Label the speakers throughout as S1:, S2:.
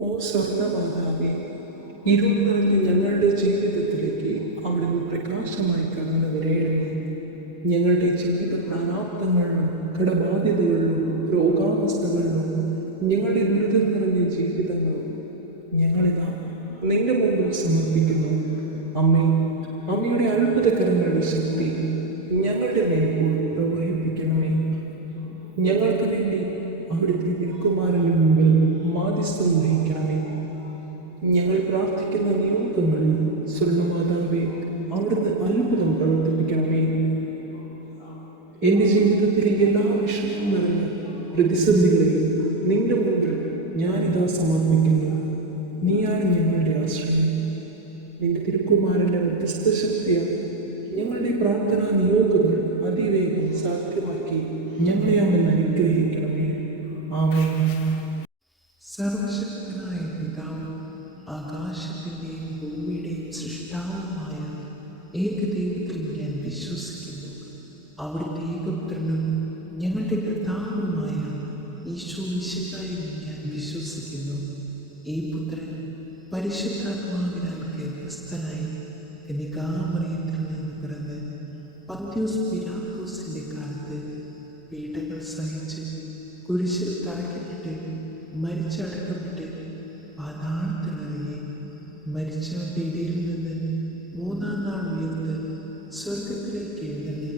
S1: ഓ സ്വർണമാതാവേ ഇരുൾ ഞങ്ങളുടെ ജീവിതത്തിലേക്ക് അവിടുന്ന് പ്രകാശമായി കടന്നു ഞങ്ങളുടെ ജീവിത പ്രാരാബ്ദങ്ങളിലും കടബാധ്യതകളിലും രോഗാവസ്ഥകളിലും ഞങ്ങളുടെ ദുരിതം നിറഞ്ഞ ജീവിതങ്ങളും ഞങ്ങളിതാ നിന്റെ മുമ്പിൽ സമർപ്പിക്കുന്നു. അമ്മേ അമ്മയുടെ അത്ഭുതകരങ്ങളുടെ ശക്തി ഞങ്ങളുടെ മേൽപ്പോൾ പ്രവഹിപ്പിക്കണമേ. ഞങ്ങൾക്ക് വേണ്ടി എന്റെ ജീവിതത്തിലെ എല്ലാ വിഷയങ്ങളും പ്രതിസന്ധികളിൽ നിന്റെ മുമ്പിൽ ഞാനിതാ സമർപ്പിക്കുന്നു. നീയാണ് ഞങ്ങളുടെ ആശ്രയം. നിന്റെ തിരുക്കുമാരന്റെ വ്യത്യസ്ത ശക്തിയാണ് ഞങ്ങളുടെ പ്രാർത്ഥനാ നിയോഗങ്ങൾ അതിവേഗം സാധ്യമാക്കി ഞങ്ങളെ അവൻ അനുഗ്രഹിക്കണമേ. ആമേ സർവശക്തനായ പിതാവ് ആകാശത്തിന്റെയും ഭൂമിയുടെയും സൃഷ്ടാവുമായ ഏകദൈവത്തിൽ ഞാൻ വിശ്വസിക്കുന്നു. അവിടുത്തെ ഏകപുത്രനും ഞങ്ങളുടെ കർത്താവുമായ ഈശോ വിശുദ്ധായും ഞാൻ വിശ്വസിക്കുന്നു. ഈ പുത്രൻ പരിശുദ്ധാത്മാവിനാൽ ഗർഭസ്ഥനായി കനികാമറിയത്തിൽ നിന്ന് പിറന്ന് പത്യൂസ് പിലാത്തോസിന്റെ കാലത്ത് പീഡകൾ സഹിച്ച് കുരിശിൽ തറയ്ക്കപ്പെട്ട് മരിച്ചടക്കപ്പെട്ട് പാതാളത്തിലിറങ്ങി മരിച്ചവരുടെ ഇടയിൽ നിന്ന് മൂന്നാം നാൾ ഉയർത്ത് സ്വർഗത്തിലേക്ക് എഴുന്നള്ളി.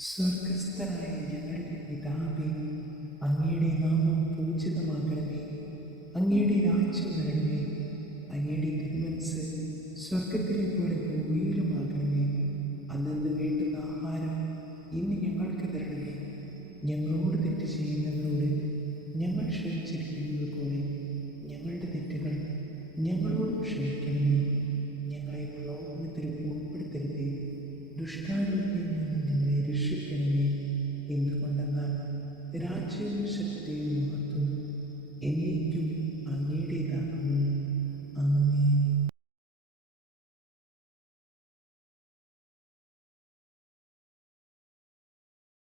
S1: സ്വർഗസ്ഥനായ ഞങ്ങളുടെ പിതാവേ അങ്ങയുടെ നാമം പൂജിതമാകണമേ. അങ്ങയുടെ രാജ്യം വരണമേ. അങ്ങയുടെ തിരുമനസ് സ്വർഗത്തിലെ